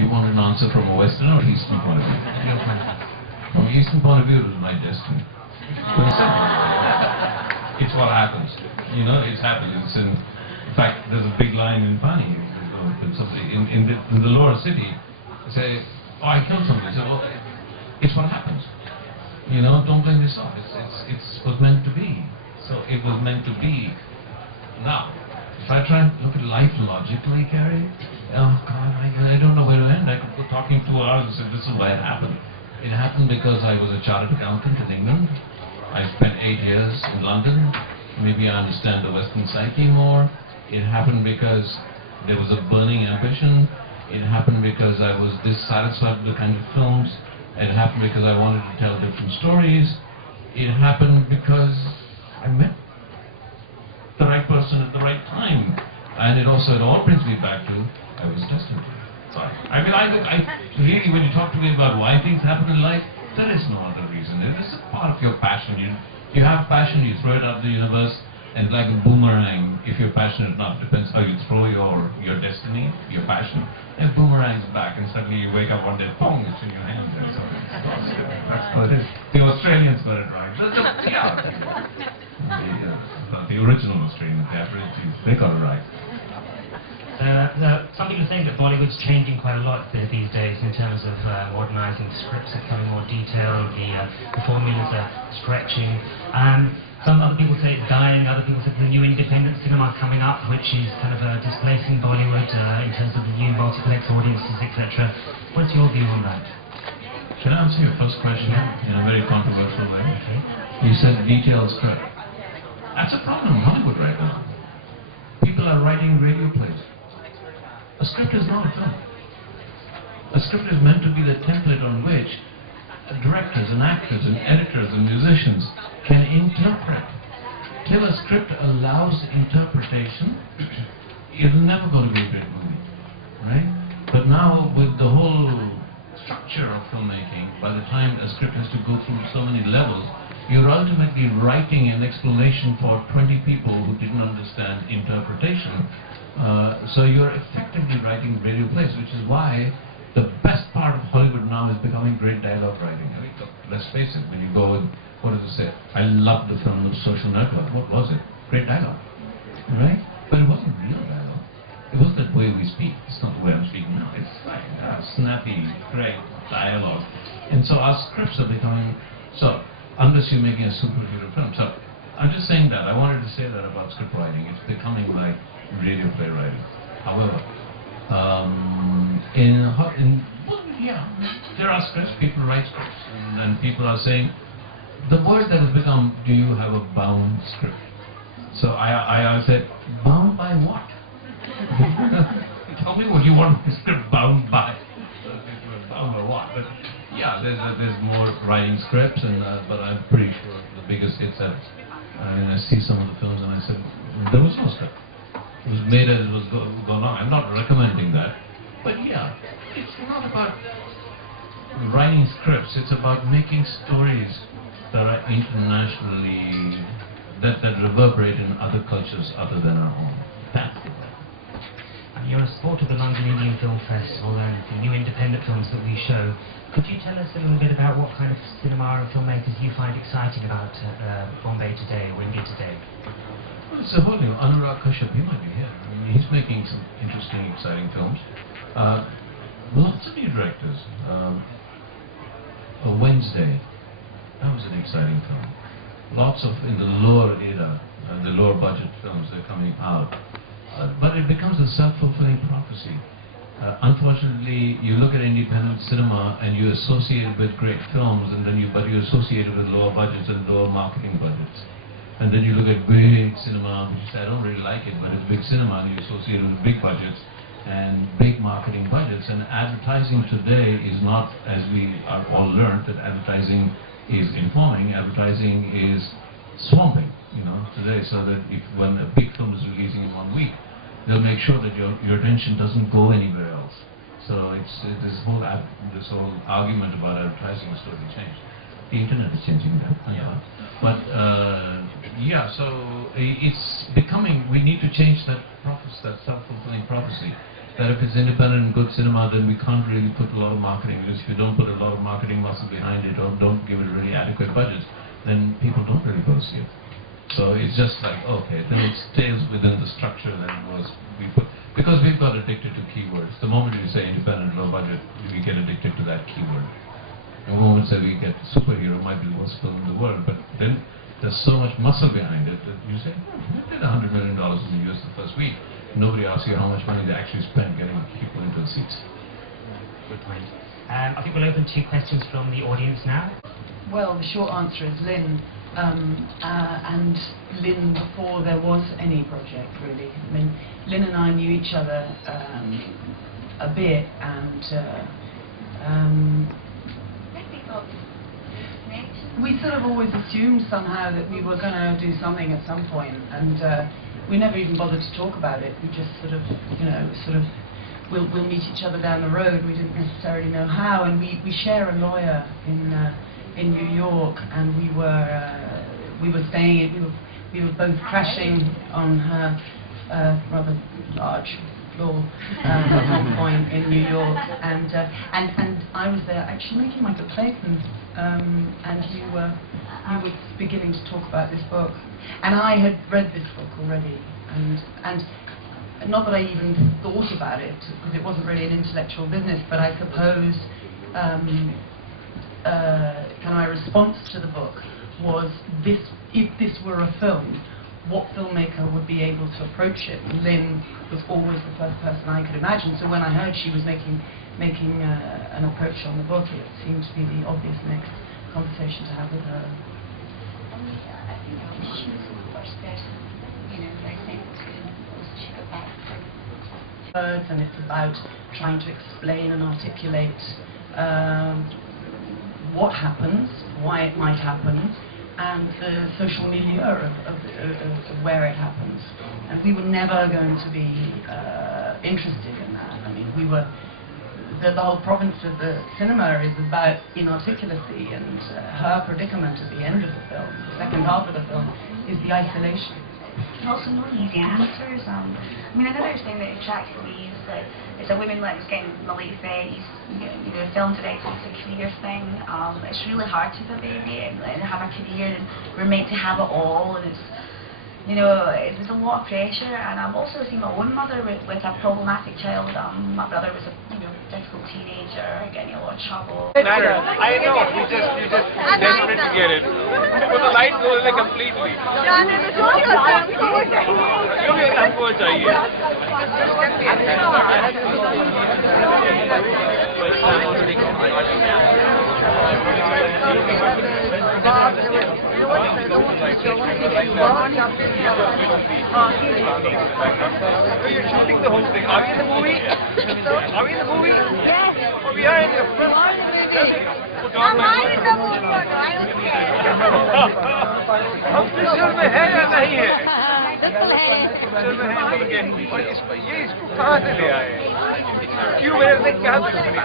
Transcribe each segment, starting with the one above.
You want an answer from a Western or Eastern point of view? From an Eastern point of view, it was my destiny. But it's what happens. You know, it's happened. In fact, there's a big line in Pani. In the lower city, say, oh, I killed somebody. So, well, it's what happens. You know, don't blame yourself. It was meant to be. So it was meant to be. Now, if I try and look at life logically, Gary, oh God, I don't know where to end. I could go talking 2 hours and say, this is why it happened. It happened because I was a chartered accountant in England. I spent 8 years in London. Maybe I understand the Western psyche more. It happened because there was a burning ambition. It happened because I was dissatisfied with the kind of films. It happened because I wanted to tell different stories. It happened because I met the right person at the right time. And it all brings me back to, I was destined to. Sorry. I mean, I really, when you talk to me about why things happen in life, there is no other reason. It is a part of your passion. You have passion, you throw it out the universe, and like a boomerang, if you're passionate enough, depends how you throw your destiny, your passion, and boomerangs back, and suddenly you wake up one day, boom, it's in your hand. And so that's what it is. The Australians got it right. The original Australians, the Aborigines, they got it right. Some people think that Bollywood's changing quite a lot these days in terms of modernising. The scripts are becoming more detailed, the formulas are stretching. Some other people say it's dying, other people say the new independent cinema coming up, which is kind of displacing Bollywood in terms of the new multiplex audiences, etc. What's your view on that? Can I answer your first question in a very controversial way? Okay. You said detailed script. That's a problem in Hollywood right now. People are writing radio plays. A script is not a film. A script is meant to be the template on which directors and actors and editors and musicians can interpret. Till a script allows interpretation, it's never going to be a great movie, right? But now with the whole structure of filmmaking, by the time a script has to go through so many levels, you're ultimately writing an explanation for 20 people who didn't understand interpretation. So you're effectively writing radio plays, which is why the best part of Hollywood now is becoming great dialogue writing. I mean, let's face it, when you go with, what does it say? I love the film The Social Network. What was it? Great dialogue, right? But it wasn't real dialogue. It wasn't the way we speak. It's not the way I'm speaking now. It's like snappy, great dialogue. And so our scripts are becoming, so unless you're making a superhero film. So I'm just saying that. I wanted to say that about script writing. It's becoming like radio play writing. However, there are scripts, people write scripts, and people are saying, the word that has become, do you have a bound script? So I said, bound by what? Tell me what you want the script bound by. Bound by what? But yeah, there's more writing scripts, and but I'm pretty sure the biggest hits that, and I see some of the films and I said, there was no script. It was made as it was going on. I'm not recommending that. But yeah, it's not about writing scripts. It's about making stories that are internationally, that reverberate in other cultures other than our own. That's the way. You're a supporter of the London Indian Film Festival and the new independent films that we show. Could you tell us a little bit about what kind of cinema and filmmakers you find exciting about Bombay today or India today? Well, it's a whole new Anurag Kashyap, he might be here. I mean, he's making some interesting, exciting films. Lots of new directors. Wednesday, that was an exciting film. Lots of, in the lower era, the lower budget films, they're coming out. But it becomes a self-fulfilling prophecy. Unfortunately, you look at independent cinema and you associate it with great films, and then you associate it with lower budgets and lower marketing budgets. And then you look at big cinema, which I don't really like it, but it's big cinema, and you associate it with big budgets and big marketing budgets. And advertising today is not, as we are all learned, that advertising is informing, advertising is swamping, today, so that when a big film is releasing in 1 week, they'll make sure that your attention doesn't go anywhere else. So it's this whole argument about advertising has totally changed. The internet is changing that. Yeah. But so it's becoming, we need to change that prophecy, that self-fulfilling prophecy, that if it's independent and good cinema, then we can't really put a lot of marketing, because if you don't put a lot of marketing muscle behind it or don't give it a really adequate budget, then people don't really go to see it. So it's just like, okay, then it stays within the structure that it was we put, because we've got addicted to keywords. The moment you say independent, low budget, we get addicted to that keyword. The moment that we get superhero, might be the worst film in the world, but then there's so much muscle behind it that you say, we did $100 million in the US the first week. Nobody asks you how much money they actually spent getting people into the seats. Good point. I think we'll open 2 questions from the audience now. Well, the short answer is Lynn. And Lynn before there was any project, really. I mean, Lynn and I knew each other a bit, and we sort of always assumed somehow that we were going to do something at some point, and we never even bothered to talk about it. We just sort of, we'll meet each other down the road. We didn't necessarily know how, and we share a lawyer in New York, and we were staying. We were both crashing on her rather large floor at one point in New York, and I was there actually meeting Michael Clayton, and you were beginning to talk about this book, and I had read this book already, and not that I even thought about it, because it wasn't really an intellectual business, but I suppose kind of my response to the book was, if this were a film, what filmmaker would be able to approach it? And Lynn was always the first person I could imagine. So when I heard she was making an approach on the book, it seemed to be the obvious next conversation to have with her. I think she was the first person, I think, to go back Words, and it's about trying to explain and articulate what happens, why it might happen, and the social milieu of where it happens. And we were never going to be interested in that. I mean, the whole province of the cinema is about inarticulacy, and her predicament at the end of the film, the second half of the film, is the isolation. And also no easy answers. I mean, another thing that attracted me is that it's a woman like getting my late 30s, a film directing is a career thing. It's really hard to be a baby and have a career, and we're meant to have it all, and it's, there's a lot of pressure. And I've also seen my own mother with a problematic child. My brother was a difficult teenager, getting in a lot of trouble. I know, you just desperate to get it. But the light goes away completely. क्योंकि हमको चाहिए. You're shooting the whole thing. Are we in the movie? Are we in the movie? Yes. Oh, we are in the film. I'm in the movie, I don't care. हम picture में है या नहीं है? Picture में है, और ये इसको कहाँ से ले आए? क्यों मेरे से क्या दुश्मनी?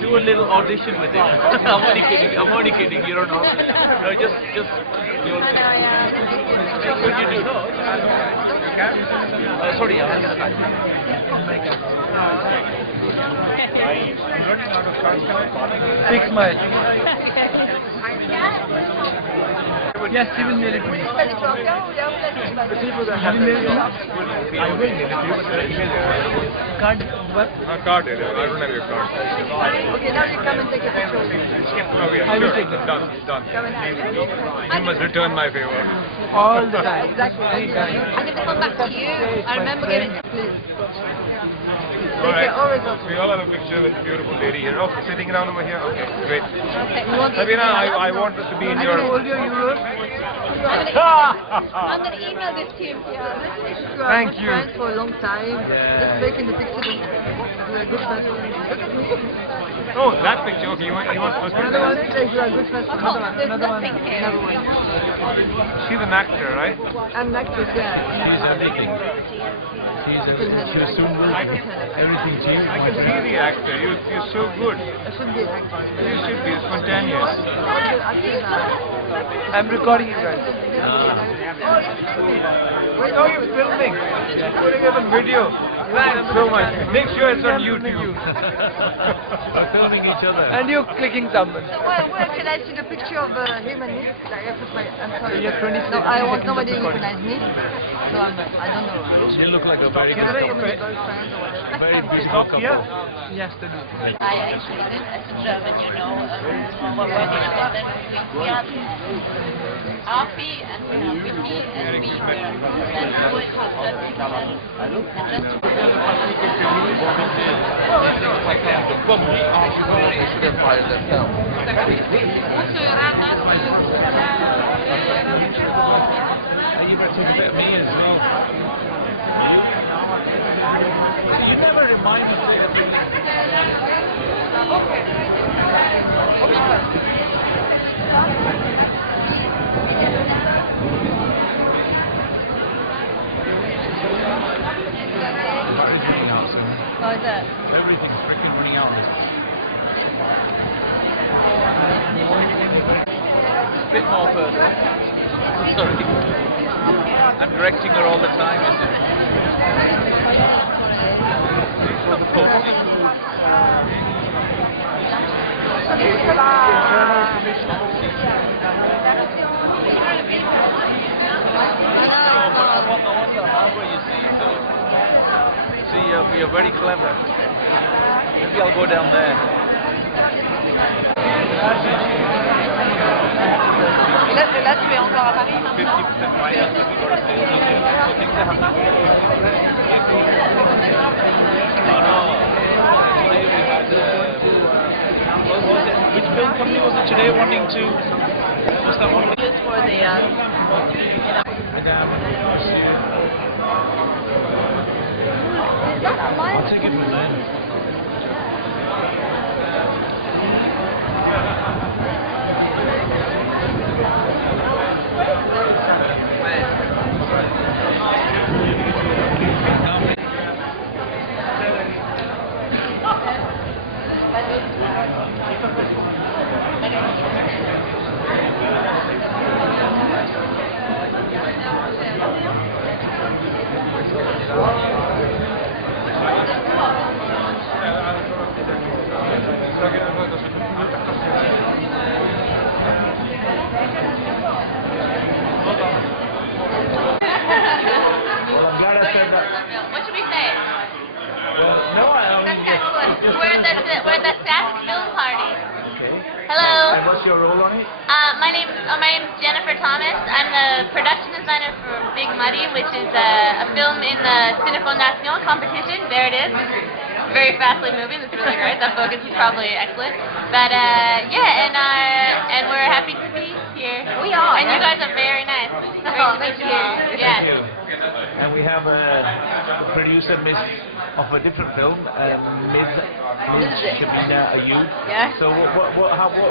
Do a little audition with it. I'm only kidding. You don't know. No, just do a little. What you do? Sorry, I'm gonna back. 6 miles. Yes, even made it to me. Have you made it? I will get it. Card? What? Card. I don't have your card. Okay, now you come and take a picture with me. Okay, I will sure. take it. Done. You must return my favor. All the time. Exactly. I have to come back to you. I remember getting... Please. All right. We all have a picture with a beautiful lady here. Okay, sitting around over here. Okay, great. Sabina, I want us to be in your... Hold your euros. I'm going to email this to you. Thank you. Friends for a long time. Just taking the picture. You're a good person. Look at me. Oh, that picture. Okay, you want first picture? Another one. You're a good person. Another one. Another one. She's an actor, right? I'm an actress, yeah. She's everything. She's so good. Everything changed. I can see the actor. You're so good. I should be an actress. You should be spontaneous. I'm recording you guys. Oh, you're filming. Putting it on video. Thanks so much. Make sure it's on YouTube. We're filming each other. And you're clicking something. So where can I see the picture of him and me? Like, I'm sorry. You have 26 No, I want seconds nobody of recording. recognize me. So I don't know. You look like a very Can I good, pay? very beautiful Stop couple. here? Yes, to do. I actually did as a German, you know, we're working in London. We have Afi and we have Vicky and me there. And always have 30%. And you got to met me as well. You never remind me How is that? everything's freaking running out. A bit more further. Sorry. I'm directing her all the time, you see. For the posting. No, but I want the harbor, you see, so... See, you're very clever. Maybe I'll go down there. Et là, tu es encore à Paris 50% minus if you got to say anything. So things are happening. No. Today we had, what was it? Which film company was it today wanting to, what's that one? Just for the, I'll take it with them. what should we say? We're at the Sask Film Party. Hello. And what's your role on it? My name's Jennifer Thomas. I'm the production designer for Big Muddy, which is a film in the Cinefondation competition. There it is. Very fastly moving. It's really great. That focus is probably excellent. But yeah, and we're happy to be here. We are. And you guys are very nice. Great to meet you. Yes. And we have a producer, Miss, of a different film, Ms. Shabina Ayub. Yes. So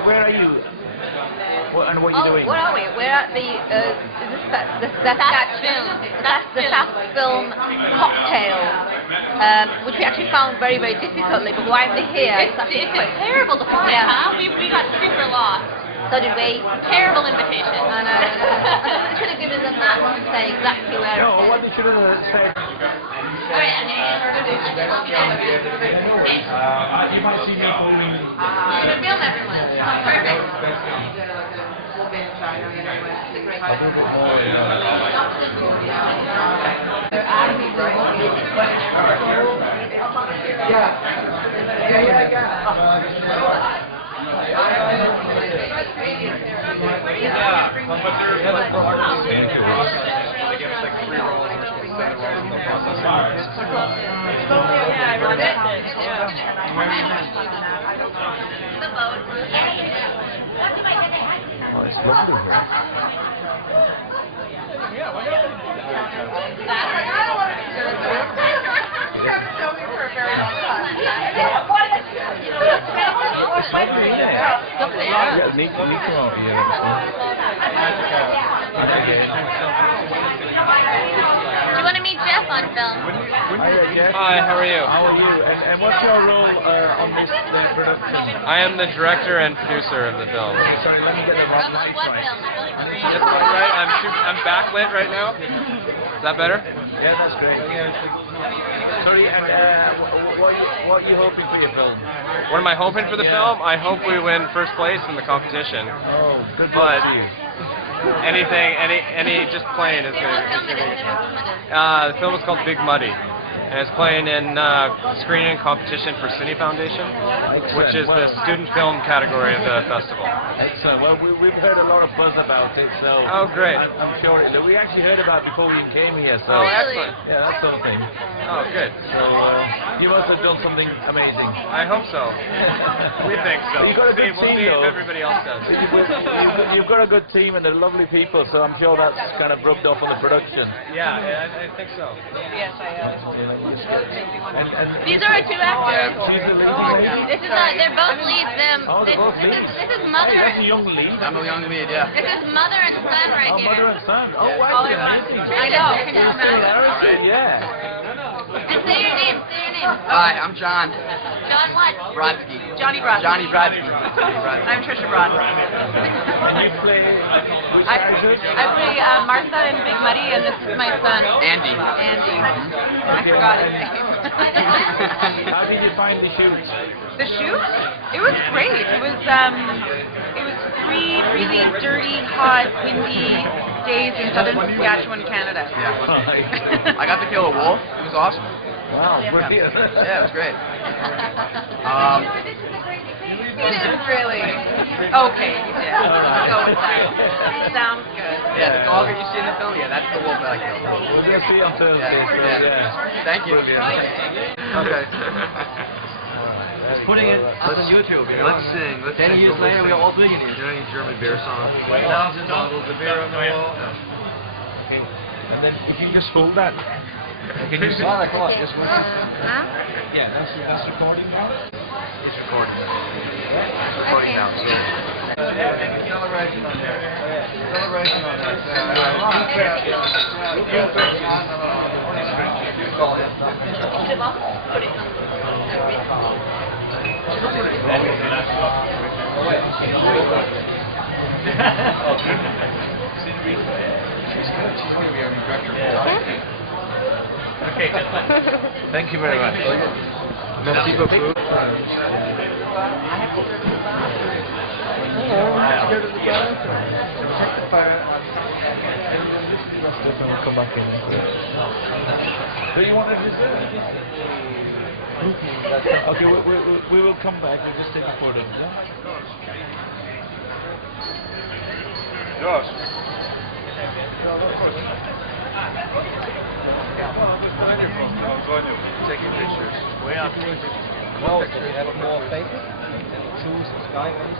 where are you? What are you doing? Where are we? We're at the Sask Film cocktail, which we actually found very, very difficultly, but why are they here? It's terrible to find, huh? We got super lost. So did we. Terrible invitation. I know. I should have given them that one to say exactly where it No, is. what they should have said. You might see me filming. You can film everyone. Perfect. Do you want to meet Jeff on film? Hi, how are you? How are you? And what's your role on this production? I am the director and producer of the film. Sorry, let me get the On what film? That's right. I'm backlit right now. Is that better? Yeah, that's great. Sorry, and what are you hoping for your film? What am I hoping for the film? I hope we win first place in the competition. Oh, good But luck to you. anything, just playing is gonna be. The film is called Big Muddy, and it's playing in screening competition for Cine Foundation, which is the student film category of the festival. Excellent. Well, we've heard a lot of buzz about it, so Oh, great. I'm sure we actually heard about it before we even came here. So Oh, excellent. yeah, that's something. Oh, good. So you must have done something amazing. I hope so. We think so. You've got a good We'll team, see if though. everybody else does. You've got a good team and they're lovely people, so I'm sure that's kind of rubbed off on the production. Yeah, I think so. Yes, I These are our two actors. She's a lead. This is they're both leads. Oh, they're both leads. This is mother. That's a young lead. I'm a young lead, yeah. This is mother and son right Oh, here. mother and son. Oh, Yeah. wow. All in one. I know. Can you imagine? Yeah. And say your name. Say your name. Hi, I'm John John what? Brodsky. Johnny Brodsky. Johnny Brodsky. I'm Trisha Brodsky. And you play which characters? I play Martha in Big Muddy, and this is my son, Andy. Andy. I forgot his name. How did you find the shoot? The shoot? It was great. It was 3 really dirty, hot, windy days in southern Saskatchewan, Canada. Yeah. I got to kill a wolf. It was awesome. Wow, brilliant. Yeah, it was great. You didn't really. Okay, you did. Let's go with that. Sounds good. Yeah, the dog that you see in the film, yeah, that's the wolf that I killed. We're going to see you on Thursday. Yeah. So, yeah. Thank you. Okay. Putting it on YouTube. Let's sing. 10 years later, we're all singing it. Doing a German beer song. 1,000 bottles of beer on the wall. Okay. And then if you just hold that. Can you see? Come on, just one. Yeah, that's recording now. It's recording. It's recording now. Acceleration on there. Acceleration on there. You call it. Okay. Thank you very much. Merci beaucoup. Come back in. Do you want to just okay, we will come back and just take a photo. Yeah? Josh. Taking pictures. Way up. Well, we have more paper. Choose Skyways.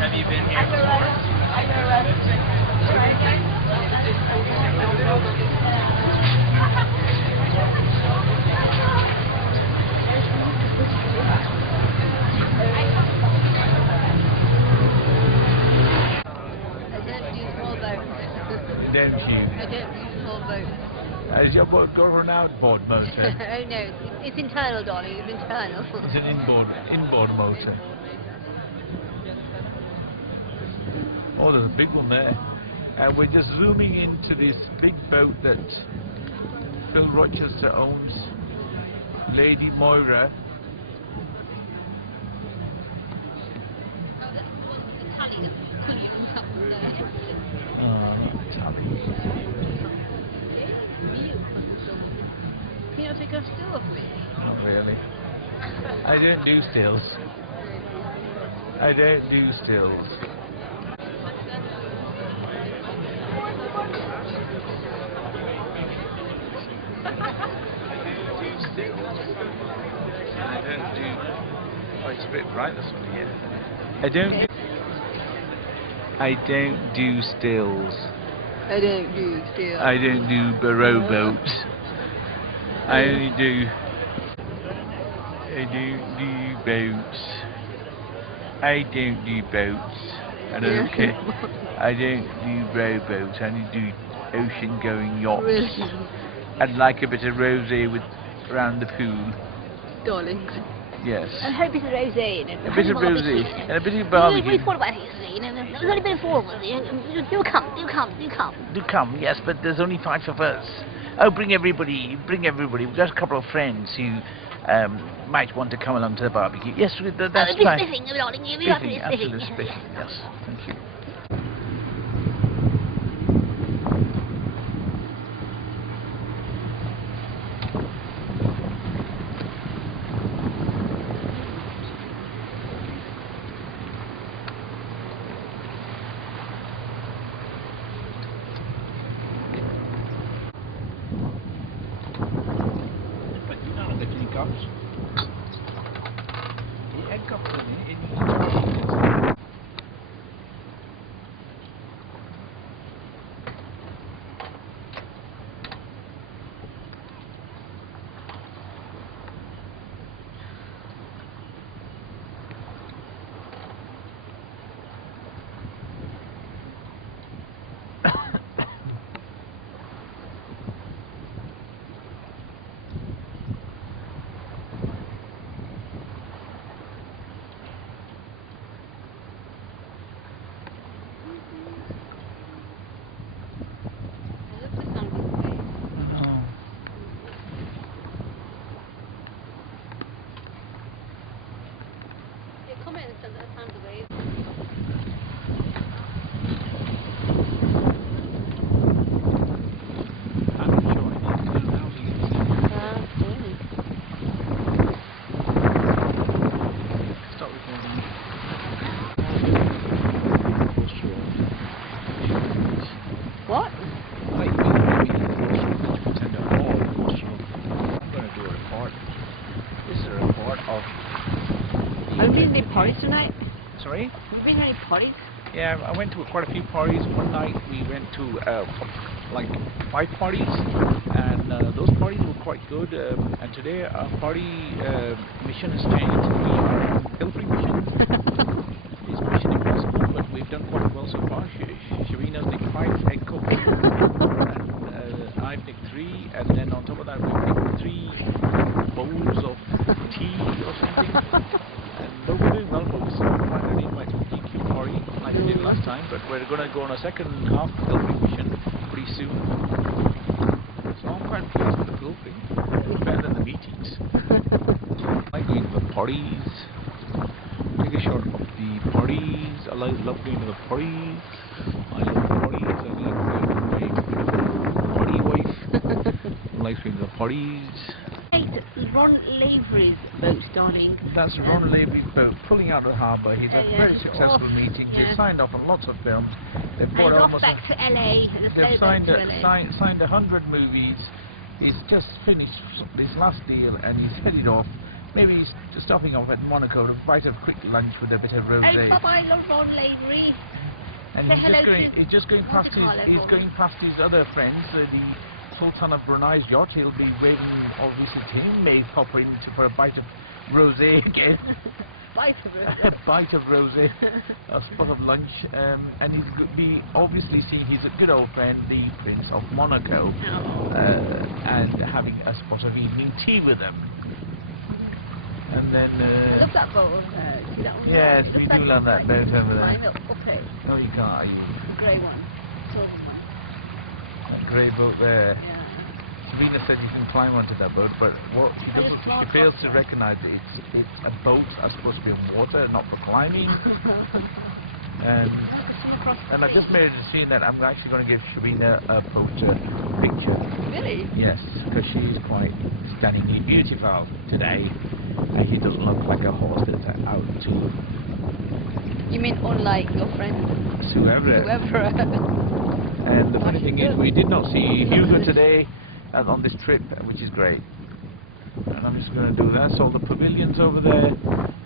Have you been here before? Don't you? I don't use small boats. Has your boat got an outboard motor? Oh no, it's internal, darling. It's internal. It's an inboard motor. Oh, there's a big one there. And we're just zooming into this big boat that Phil Rochester owns, Lady Moira. Oh, not Italian. Can you not take a still of me? Not really. I don't do stills. I don't do stills. I don't do. Oh, it's a bit bright this one here. I don't do. I don't do stills. I don't do still. I don't do barrow boats. I only do. I don't do boats. I don't do boats. I don't care. I don't do rowboats. I only do ocean-going yachts. Really? I'd like a bit of rosé with around the pool. Darling. Yes. And had a bit of rosé in it. A bit of rosé and a bit of We barbecue. thought about it yesterday, and there was only been 4 of us. Do come, do come, do come. Do come, yes, but there's only 5 of us. Oh, bring everybody, bring everybody. We've got a couple of friends who might want to come along to the barbecue. Yes, that's It'll be fine. spiffing, darling. You'll be right Spiffing, with spiffing. absolute spiffing, yes. Thank you. Come in and send that time to wave. What? Are we visiting parties tonight? Sorry? Are we visiting any parties? Yeah, I went to quite a few parties. One night we went to like 5 parties, and those parties were quite good. And today our party mission has changed. We are on Pilfrey mission. It's Mission Impossible, but we've done quite well so far. Sharina's nicked 5 egg cups, and I've nicked 3, and then on top of that we've nicked 3 bowls of tea or something. And though we're doing well, but we still find an invite to the DQ party like we did last time, but we're going to go on a second half Pilfrey mission pretty soon. So I'm quite pleased with the Pilfrey. It's better than the meetings. I like going to the parties. Take a shot of the parties. I love going to the parties. I love parties. I like going to my party wife. I like going to the parties. Ron Lavery's boat, darling. That's Ron Lavery's boat pulling out of the harbour. He's had very successful meetings. They've signed off on lots of films. They've bought off back to LA. They've signed 100 movies. He's just finished his last deal and he's headed off. Maybe he's stopping off at Monaco to bite a quick lunch with a bit of rosé. Hey, bye-bye, Ron Lavery. And he's just going past his other friends, the Sultan of Brunei's yacht. He'll be waiting, obviously. He may pop in for a bite of rosé again. Bite of rosé. Bite of rosé, a spot of lunch, and he's obviously seeing his good old friend, the Prince of Monaco, and having a spot of evening tea with them. And then. Look at that boat over there. See that one? Yes, we do love that boat over there. I know, okay. No, you can't, are you? The grey one. Silver one. That grey boat there. Yeah. Sabina said you can climb onto that boat, but what she fails to recognise it's a boat that's supposed to be in water, not for climbing. And I just made a decision that I'm actually going to give Sharina a poster picture. Really? Yes, because she's quite stunningly beautiful today, and she doesn't look like a horse that's out to. You mean unlike your friend? Whoever. And the funny thing is, we did not see Hugo today on this trip, which is great. And I'm just going to do that. So the pavilions over there,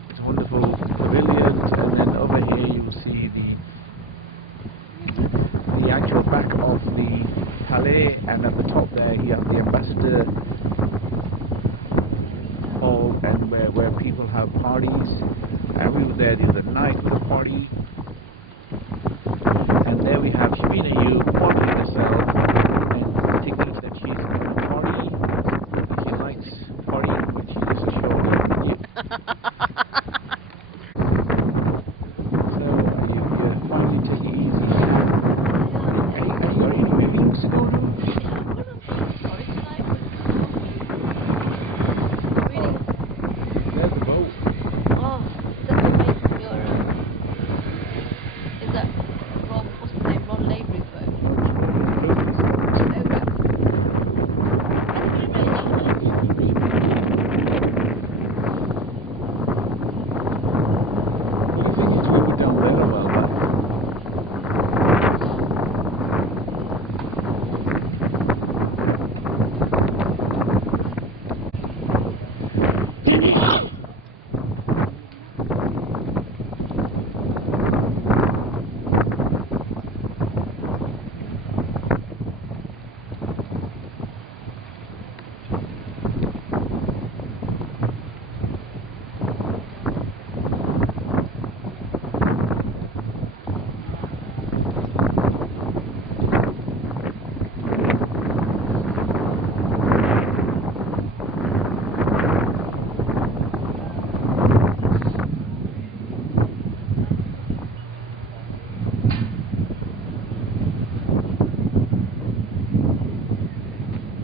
it's wonderful pavilions, and then over here you will see the the ambassador hall, and where people have parties. And we were there the other night for a party. And there we have Shamina Yu modeling herself and thinking that she's at a party. She likes partying, but she's just a show girl. So you finally take it easy. Are you any viewings to go to? There's the boat. Oh, that's amazing. Is that Ron, what's his name? Ron Lavery's boat? You think it's going down very well, but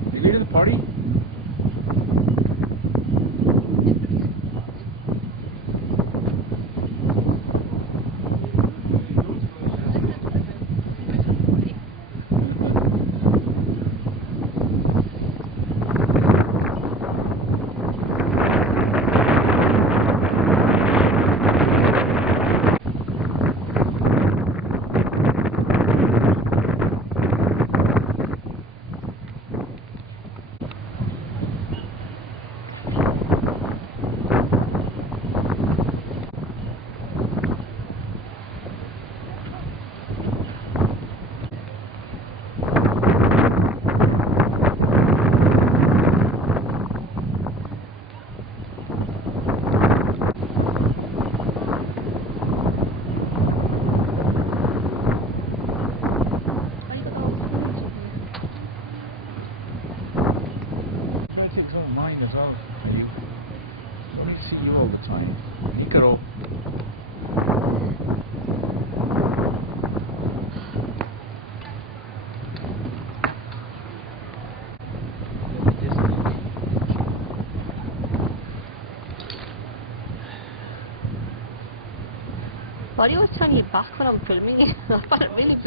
you late to the party? My kids don't mind as well. So they see you all the time. You got all. Why do you always turn your back when I'm filming it? I find it really...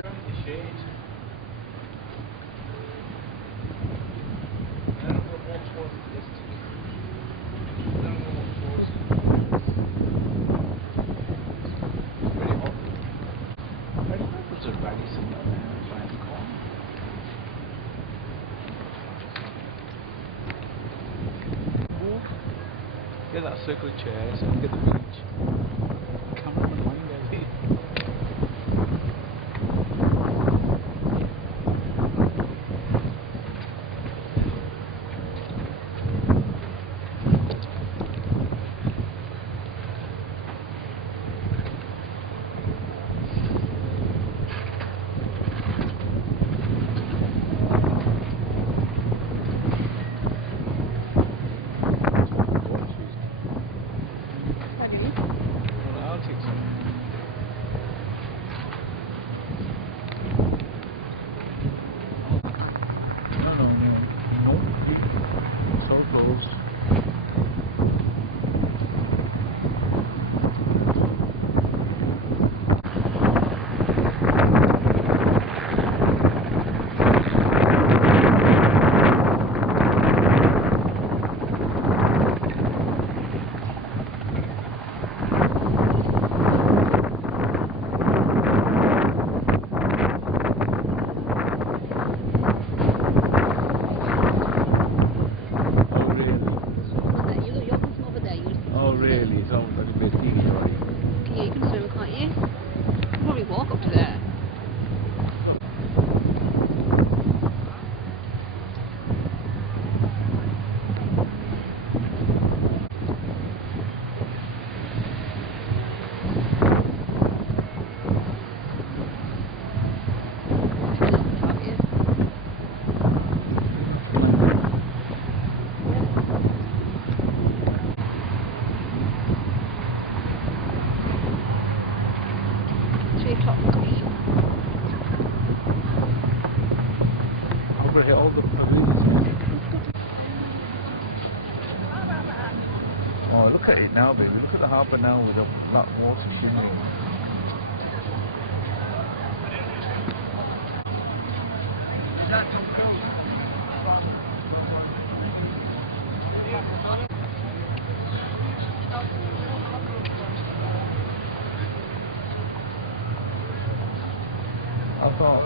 Get that circle chair so you can get the beach. Cameraman mind there. How do you? look at it now, baby. Look at the harbour now with a black water shimmering. I thought.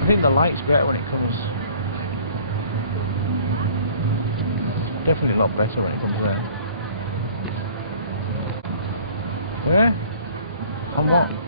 I think the light's better when it comes. Definitely a lot better when it comes there. Yeah? Come on.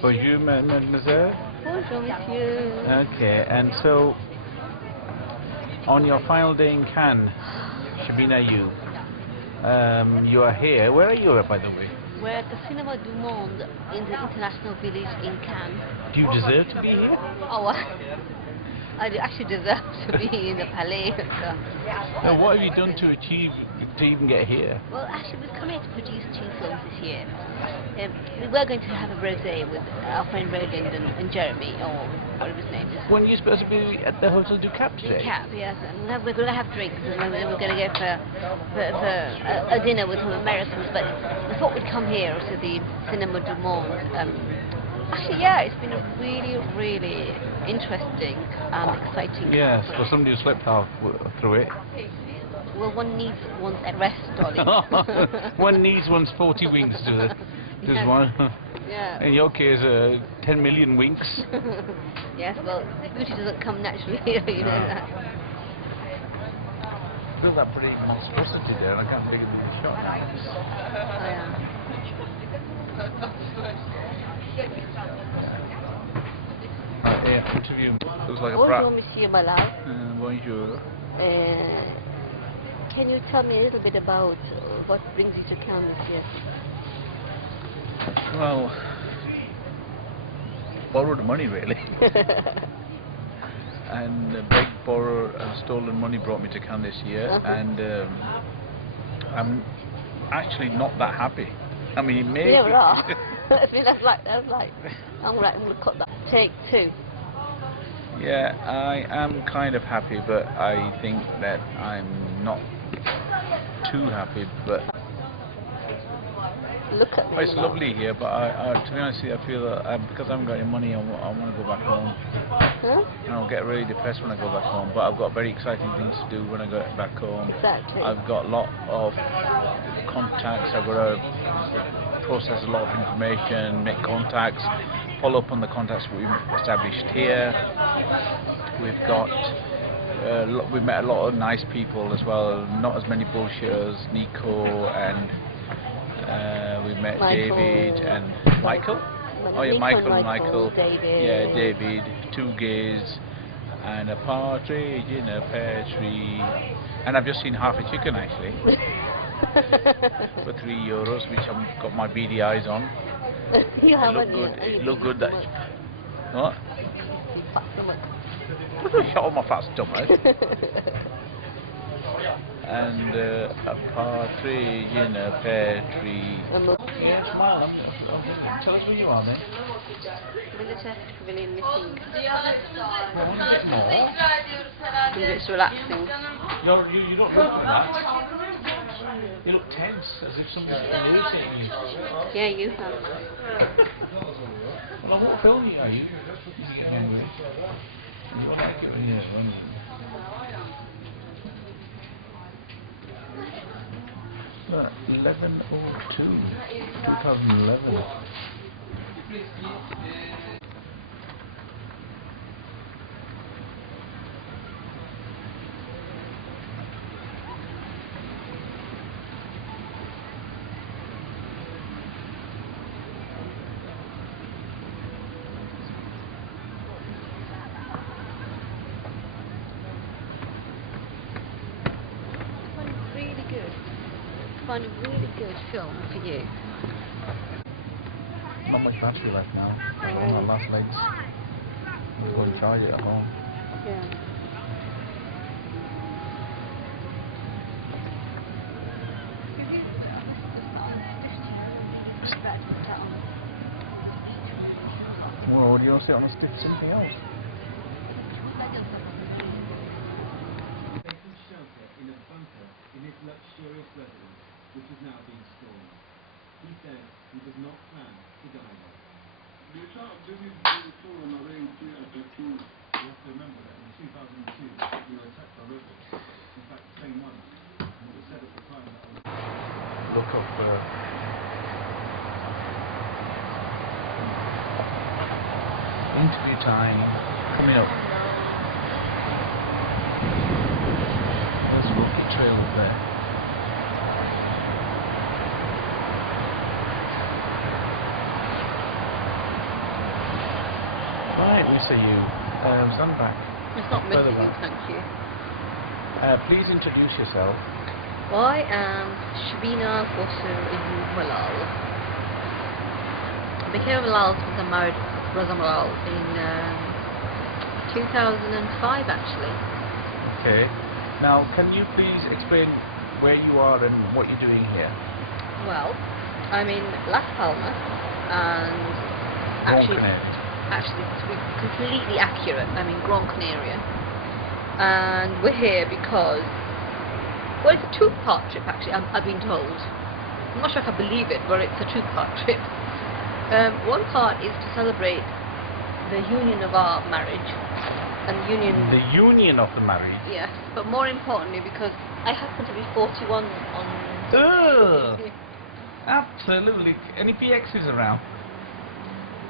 Bonjour, mademoiselle. Bonjour, monsieur. Okay, and so on your final day in Cannes, Shabina, you are here. Where are you, by the way? We're at the Cinema du Monde in the International Village in Cannes. Do you deserve to be here? Oh, I actually deserve to be in the Palais. So. Now, what have you done to achieve to even get here? Well, actually, we've come here to produce 2 films this year. We were going to have a rosé with our friend Roland and Jeremy, or whatever his name is. When you're supposed to be at the Hotel du Cap today? Du Cap, yes. And we're going to have drinks, and then we're going to go for a dinner with some Americans. But we thought we'd come here to the Cinema du Monde Actually, yeah, it's been a really, really interesting and exciting. Yes, for somebody who slipped out through it. Well, one needs one's rest, darling. One needs one's 40 winks to do this. Just Yes. one. Yeah. In your case, 10 million winks. Yes, well, beauty doesn't come naturally, you know that. I feel that pretty monstrosity there, and I can't take it in the shot. Interview. Looks like a brat. Bonjour, Monsieur Mallal. Bonjour. Can you tell me a little bit about what brings you to Cannes this year? Well, borrowed money really. And big borrow and stolen money brought me to Cannes this year, and I'm actually not that happy. I mean, maybe. Yeah, we are. I mean, that's like, I'm going to cut that. Take two. Yeah, I am kind of happy, but I think that I'm not too happy. But look at me. It's lovely here, but to be honest with you, I feel that because I haven't got any money, I want to go back home. Huh? And I'll get really depressed when I go back home. But I've got very exciting things to do when I go back home. Exactly. I've got a lot of contacts. I've got to process a lot of information, make contacts, follow up on the contacts we've established here. We've got we've met a lot of nice people as well, not as many bullshitters. Nico and we met Michael. David and Michael. Oh yeah, Michael. David. Yeah, David. Two gays and a partridge in a pear tree. And I've just seen Half a Chicken actually. For €3, which I've got my beady eyes on. You It looked good. It looked good. That. What? Shut up my fat stomach. And a partridge in a pear tree. Yes, Mom. Tell us where you are then. Military Pavilion missing. No. It's relaxing. No, you don't look like that. You look tense, as if somebody's irritating you. Yeah, you have. Well, I won't film you, are you? You get angry. You don't like it when you're running. Look, 11:02, 2011. Really good. Find a really good film for you. Not much battery left now. I'm on my last legs. I'm going to charge it at home. Yeah. Well, do you also want to stick something else? Shelter in a bunker in his luxurious residence, which is now being stormed. He says he does not plan to die there. You have to remember that in 2002 we were attacked by robots. In fact, the same ones. And it was said at the time that Look up interview time coming up. There's rookie trails there. Right, we see you. Stand back. It's not Further missing, back. thank you. Please introduce yourself. I am Shabina Mallal. I became Mallal since I married Raza Mallal in 2005 actually. Okay. Now, can you please explain where you are and what you're doing here? Well, I'm in Las Palmas and actually to be completely accurate, I'm in Gran Canaria. And we're here because, well, it's a two-part trip actually, I've been told. I'm not sure if I believe it, but it's a two-part trip. One part is to celebrate the union of our marriage and The union of the married. yes, but more importantly because I happen to be 41 on Ugh. Absolutely. Any PXs around?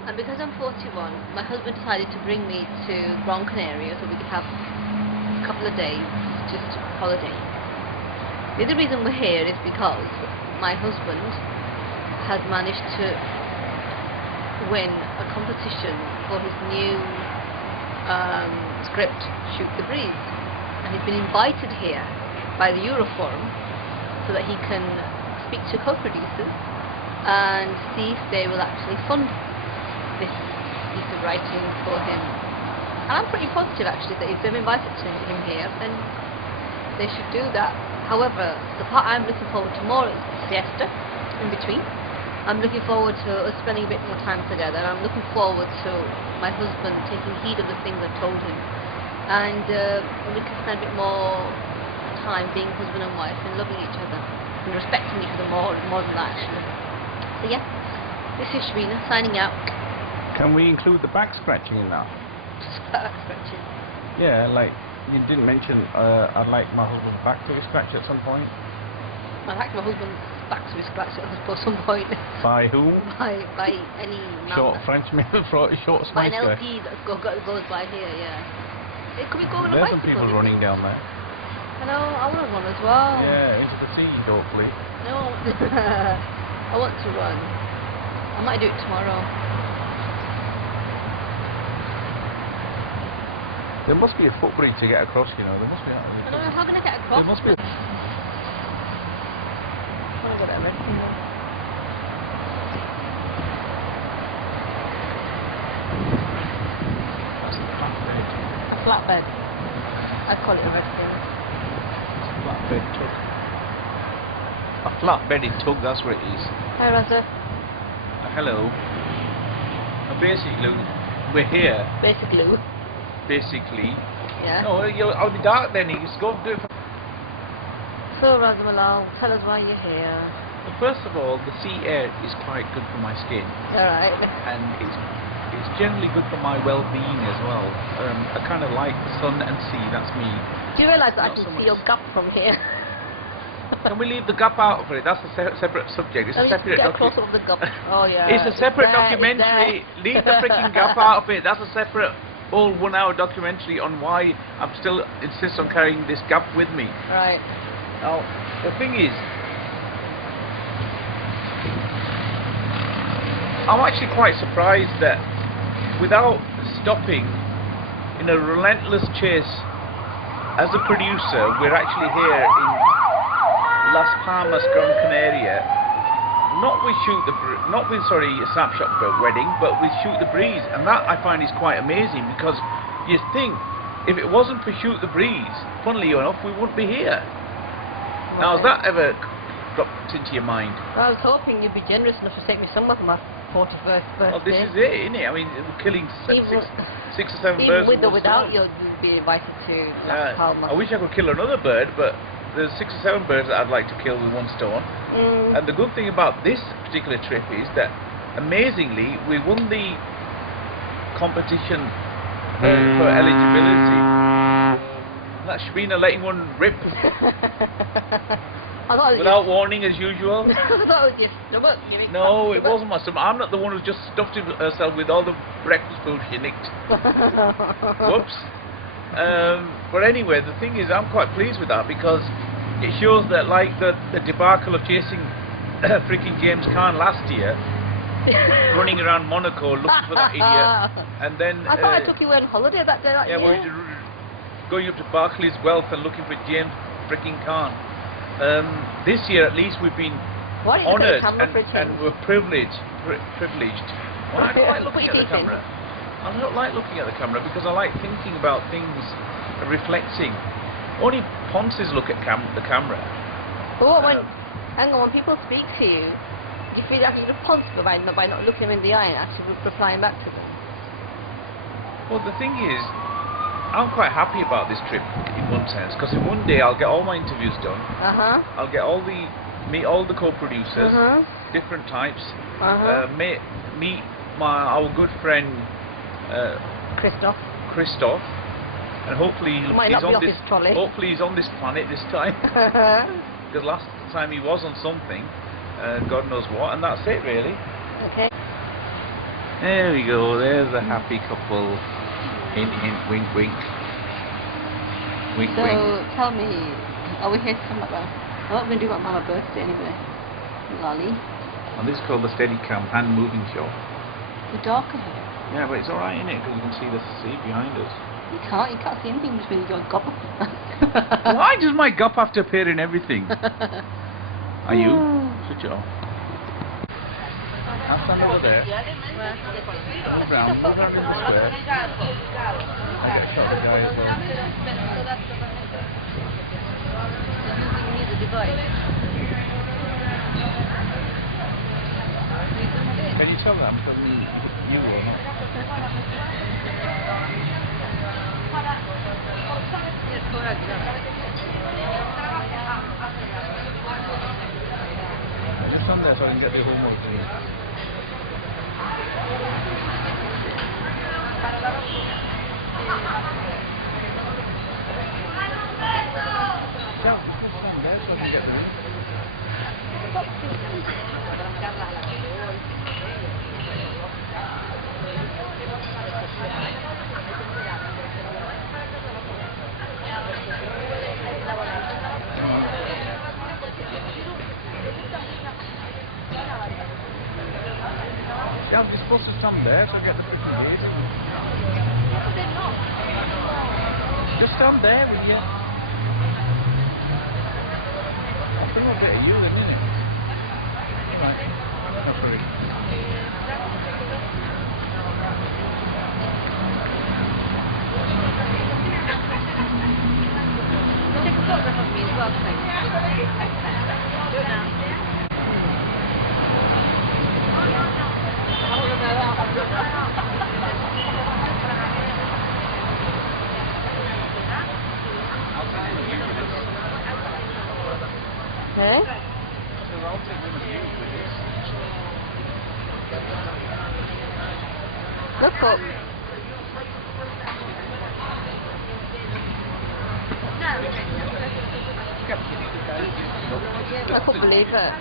and because I'm 41, my husband decided to bring me to Gran Canaria so we could have a couple of days just holiday. The other reason we're here is because my husband has managed to win a competition for his new script, Shoot the Breeze, and he's been invited here by the Euroforum so that he can speak to co-producers and see if they will actually fund this piece of writing for him. And I'm pretty positive actually that if they've invited him here, then they should do that. However, the part I'm looking forward to more is siesta in between. I'm looking forward to us spending a bit more time together. I'm looking forward to my husband taking heed of the things I've told him, and we can spend a bit more time being husband and wife and loving each other and respecting each other more than that actually. So yeah, this is Shrina signing out. Can we include the back scratching in that? Back scratching. Yeah, like you didn't mention. I'd like my husband's back to be scratched at some point. I like my husband's back to be scratched at some point. By who? by any man. Short Frenchman, short By sniper. an LP that goes by here, yeah. It could be going on a There's some bicycle. people running down there. I know, I want to run as well. Yeah, into the sea, hopefully. No, I want to run. I might do it tomorrow. There must be a footbridge to get across, you know. There must be. I know, how can I get across? There must be. Oh, whatever. That's a flatbed. A flatbed. I call it a rescue. Flatbed tug. A flatbedded tug, that's what it is. Hi, Raza. Hello. Basically, we're here. Basically. Yeah. No, I'll be dark then. You just go do it. So, Raza Mallal, tell us why you're here. Well, first of all, the sea air is quite good for my skin. Alright. And it's generally good for my well-being as well. I kind of like the sun and sea. That's me. Do you realise that I Not can so see much. your gap from here? Can we leave the gap out for it? That's a separate subject. It's a separate Get document. close up the gap. Oh yeah. It's a separate It's documentary. there. Leave the freaking gap out of it. That's a separate whole 1 hour documentary on why I'm still insist on carrying this gap with me. Right. Now, the thing is, I'm actually quite surprised that without stopping in a relentless chase as a producer, we're actually here in Las Palmas, Gran Canaria, not with Snapshot Wedding, but with Shoot the Breeze, and that I find is quite amazing because you think if it wasn't for Shoot the Breeze, funnily enough, we wouldn't be here. Right. Now, has that ever dropped into your mind? Well, I was hoping you'd be generous enough to take me somewhere for my 41st birthday. Well, this is it, isn't it? I mean, we're killing six or seven birds with or one without stone. you'd be invited to Las Palmas. I wish I could kill another bird, but there's 6 or 7 birds that I'd like to kill with one stone. And the good thing about this particular trip is that, amazingly, we won the competition for eligibility. That's Shrina letting one rip without warning, as usual. I thought it was your stomach. No, it wasn't my stomach. I'm not the one who just stuffed herself with all the breakfast food she nicked. Whoops. But anyway, the thing is, I'm quite pleased with that because it shows that, like the debacle of chasing freaking James Caan last year, running around Monaco looking for that idiot, and then I thought I took you on holiday that day. yeah, well, going up to Barclays Wealth and looking for James freaking Caan. This year, at least, we've been honoured and we're privileged. Well, I don't like looking at the camera. I don't like looking at the camera because I like thinking about things, reflecting. Only ponces look at the camera. But hang on, when people speak to you, you feel actually responsible by not looking them in the eye and actually replying back to them. Well, the thing is, I'm quite happy about this trip in one sense because in one day I'll get all my interviews done. I'll get meet all the co-producers, different types, meet our good friend Christoph, and hopefully he's on this planet this time. Because last time he was on something, God knows what, and that's it really. Okay. There we go. There's a happy couple. Hint, hint, wink, wink. Wink, So wink. tell me, are we here to come up? What are we going to do about my birthday anyway? Lolly. And this is called the Steadicam hand moving shot. It's darker here. Yeah, but it's alright, isn't it? Because you can see the sea behind us. You can't see anything between your gob. Why does my gop have to appear in everything? Are you? Switch it off. I'll stand over there. Move around in the square. I get a shot of the guy as well. You need the device. Can you tell them from you or not? Just stand there so I can get the homework to you. Yeah, just stand there so I can get the room. Yeah, we're supposed to stand there so I get the freaking laser. Just stand there with you. I think I'll get you in a minute. Right. Not very. Take a photograph of me as well, please. Do it now. Okay. So I'll take one of you with this. Look up. I couldn't believe it.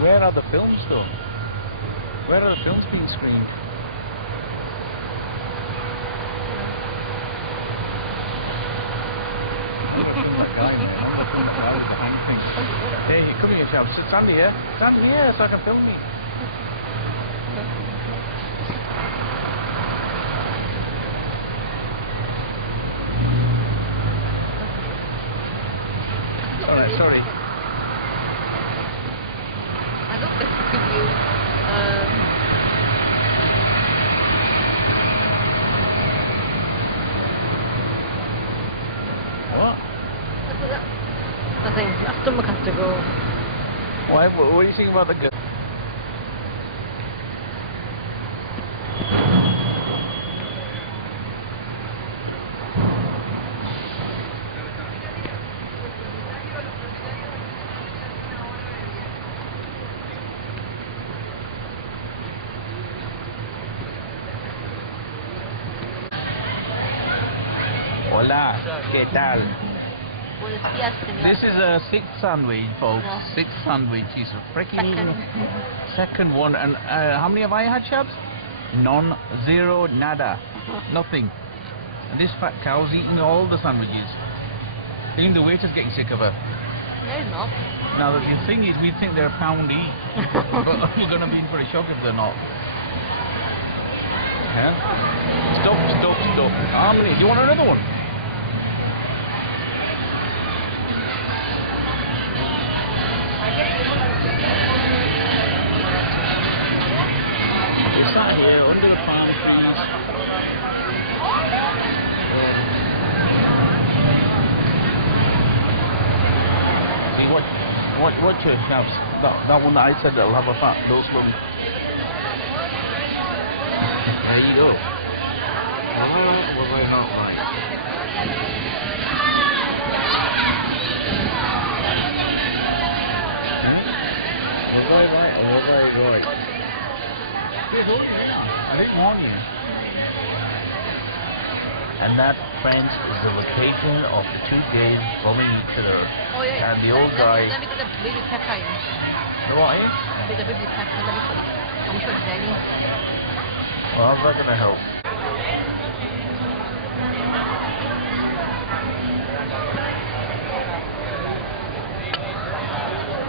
Where are the films though? Where are the films being screened? Hey, come here, chaps. Stand here. Stand here so I can film you. Alright, sorry. I don't think to give you What? Nothing. My stomach has to go. Why? What do you think about the girl? Hola, ¿qué tal? This is a sixth sandwich, folks. No. Sixth sandwich is a freaking second one. And how many have I had, chaps? None, zero, nada, nothing. And this fat cow's eating all the sandwiches. Even the waiter's getting sick of her. No, he's not. Now the thing is, we think they're a pound each, but we're going to be in for a shock if they're not. Yeah. Stop, stop, stop. How many? Do you want another one? It's not here, under the palm trees. See, watch your shouts. that one that I said that'll have a fat dose lung. There you go. What was I not like? Was I right or was I right? I didn't warn you. And that, friends, is the location of the two gays bumming each other. Oh yeah. And the old guy. Let me get the biblioteca in. The what, eh? With the biblioteca. Let me show Danny. Well, how's that gonna help?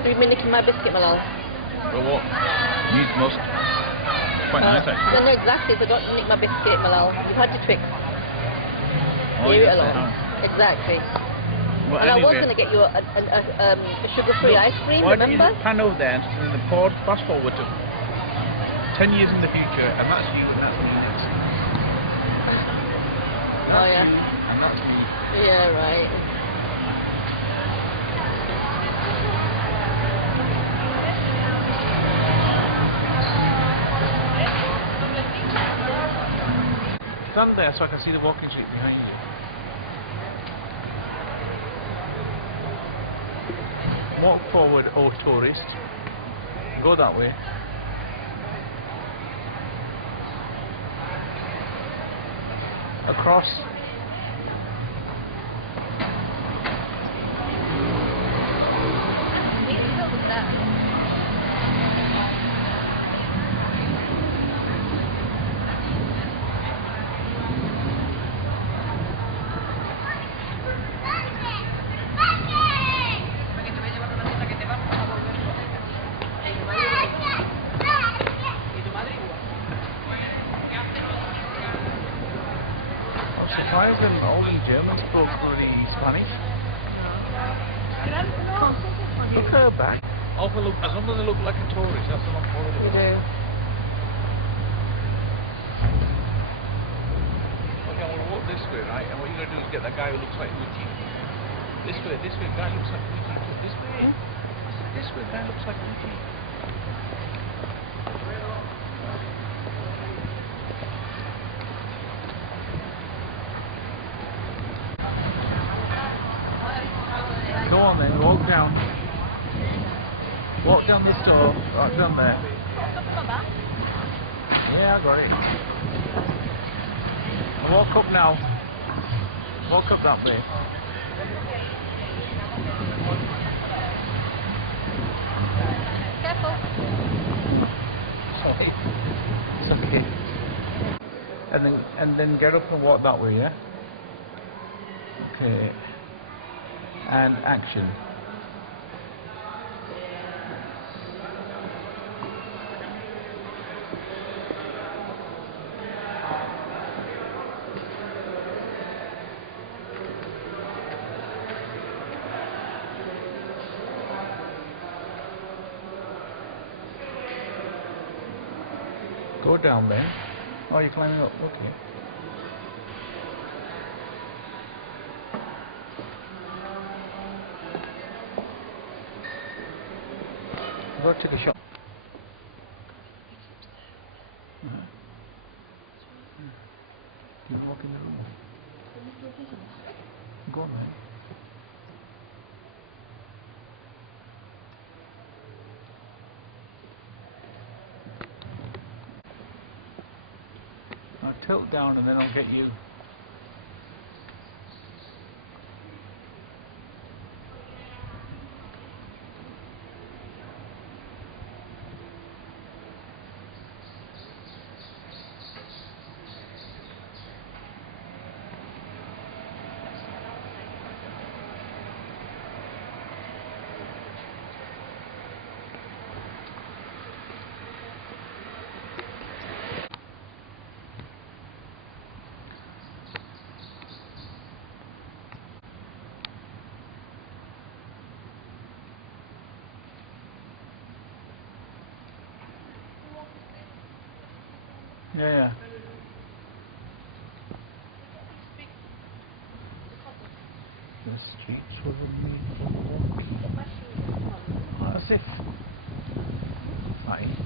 You've been nicking my biscuit, Mallal. For what? Needs must. Quite nice actually. No, exactly, but don't nick my biscuit, Mallal. You've had your tricks. Oh, Leave yes, it I alone. have. Exactly. Well, And anyway, I was going to get you a sugar-free look, ice cream, why don't you remember? just pan over there and then the pod fast forward to 10 years in the future, and that's you and that's me next. Oh, yeah. And that's me. Yeah, right. Stand there so I can see the walking street behind you. Walk forward, oh tourist. Go that way. Across. Surprised that all the Germans spoke really Spanish. Look at her back. Oh, well, look, as long as they look like a tourist, that's what I'm worried about. Okay, we'll walk this way, right? And what you're going to do is get that guy who looks like Uchi. This way, guy looks like Uchi. This way. This way, guy looks like Uchi. Go on then, walk down. Walk down the store, right down there. Yeah, I got it. Walk up now. Walk up that way. Careful. Sorry. It's okay. And then get up and walk that way, yeah? Okay. And action. Go down there. Oh, you're climbing up. Okay. Go take a shot. Keep walking the room. Go on, man. Now tilt down and then I'll get you. Yeah. The streets were made for walking. As if Nice.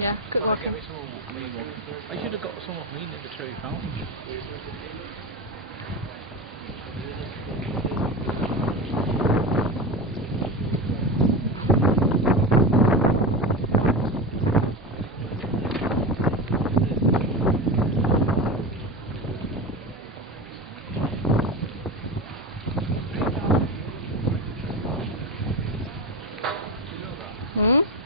Yeah, good walking. Get me some of me walking. I should have got some of me in the tree fountain. Hmm?